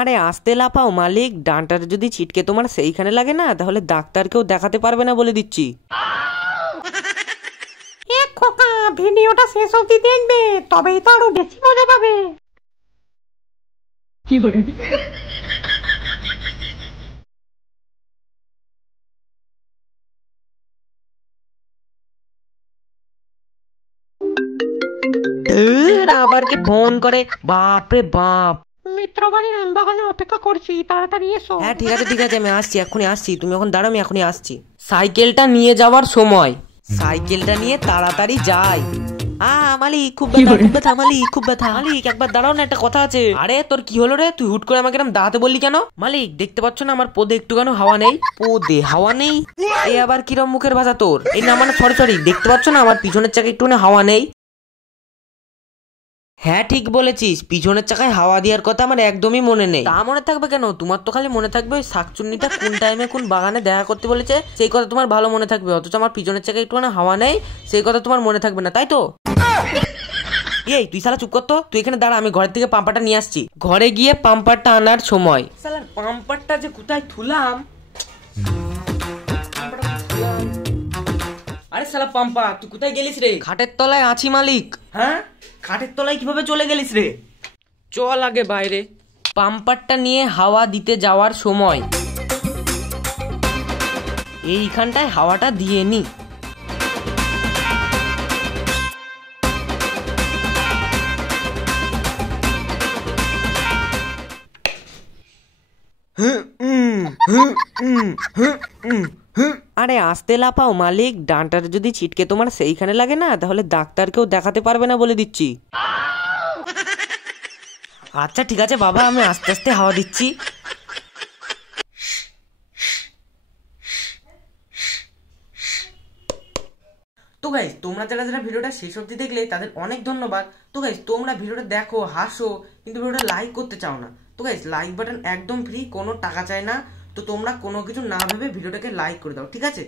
আরে আস্তে লাফাও মালিক, ডানটাটা যদি ছিটকে তোমার সেইখানে লাগে না তাহলে ডাক্তারকেও দেখাতে পারবে না বলে দিচ্ছি। খোকা, ভিডিওটা শেষ অবধি দেখবে, তবেই তো আরো বেশি মজা পাবে। কি করে আবার কি ফোন করে, বাপরে বাপ। মিত্রবাড়ির আমবাগানে অপেক্ষা করছি, তাড়াতাড়ি এসো। হ্যাঁ ঠিক আছে ঠিক আছে, আমি আসছি, এখনই আসছি, তুমি এখন দাঁড়াও, আমি এখনই আসছি। সাইকেলটা নিয়ে যাওয়ার সময় সাইকেলটা নিয়ে তাড়াতাড়ি যাই। মালিক খুব ব্যথা, খুব ব্যথা মালিক, খুব ব্যথা মালিক, একবার দাঁড়াও না, একটা কথা আছে। আরে তোর কি হলো রে, তুই হুট করে আমাকে এরকম দাঁড়াতে বললি কেন? মালিক দেখতে পাচ্ছ না আমার পদে একটুখানি হাওয়া নেই? পদে হাওয়া নেই? এই আবার কিরম মুখের ভাষা তোর? এই না মানে সরি সরি, দেখতে পাচ্ছ না আমার পিছনের চাকায় একটুখানি হাওয়া নেই? হ্যাঁ ঠিক বলেছিস, পিছনের চাকায় হাওয়া দেওয়ার কথা আমার একদমই মনে নেই। তা মনে থাকবে কেন? তোমার তো খালি মনে থাকবে ওই শাকচুন্নিটা কোন টাইমে কোন বাগানে দেখা করতে বলেছে সেই কথা তোমার ভালো মনে থাকবে, অথচ আমার পিছনের চাকায় একটুখানি হাওয়া নেই সেই কথা তোমার মনে থাকবে না, তাই তো? এই তুই শালা চুপ করতো, তুই এখানে দাঁড়া, আমি ঘরের থেকে পাম্পারটা নিয়ে আসছি। ঘরে গিয়ে পাম্পারটা আনার সময় শালার পাম্পারটা যে কোথায় থুলাম। আরে শালা পাম্পা, তুই কোথায় গেলিস রে? খাটের তলায় আছি মালিক। হ্যাঁ, খাটের তলায় কিভাবে চলে গেলিস রে? চল আগে বাইরে। পাম্পারটা নিয়ে হাওয়া দিতে যাওয়ার সময় এইখানটায় হাওয়াটা দিয়ে নি। আরে আস্তে লাফাও মালিক, ডানটাটা যদি ছিটকে তোমার সেইখানে লাগে না তাহলে ডাক্তারকেও দেখাতে পারবে না বলে দিচ্ছি। আচ্ছা ঠিক আছে বাবা, আমি আস্তে আস্তে হাওয়া দিচ্ছি। তো গাইস তোমরা যারা যারা ভিডিওটা শেষ অবধি দেখলে তাদের অনেক ধন্যবাদ। তো গাইস তোমরা ভিডিওটা দেখো, হাসো, কিন্তু ভিডিওটা লাইক করতে চাও না। তো গাইস লাইক বাটন একদম ফ্রি, কোনো টাকা চায় না। তো তোমরা কোনো কিছু না ভেবে ভিডিওটাকে লাইক করে দাও, ঠিক আছে?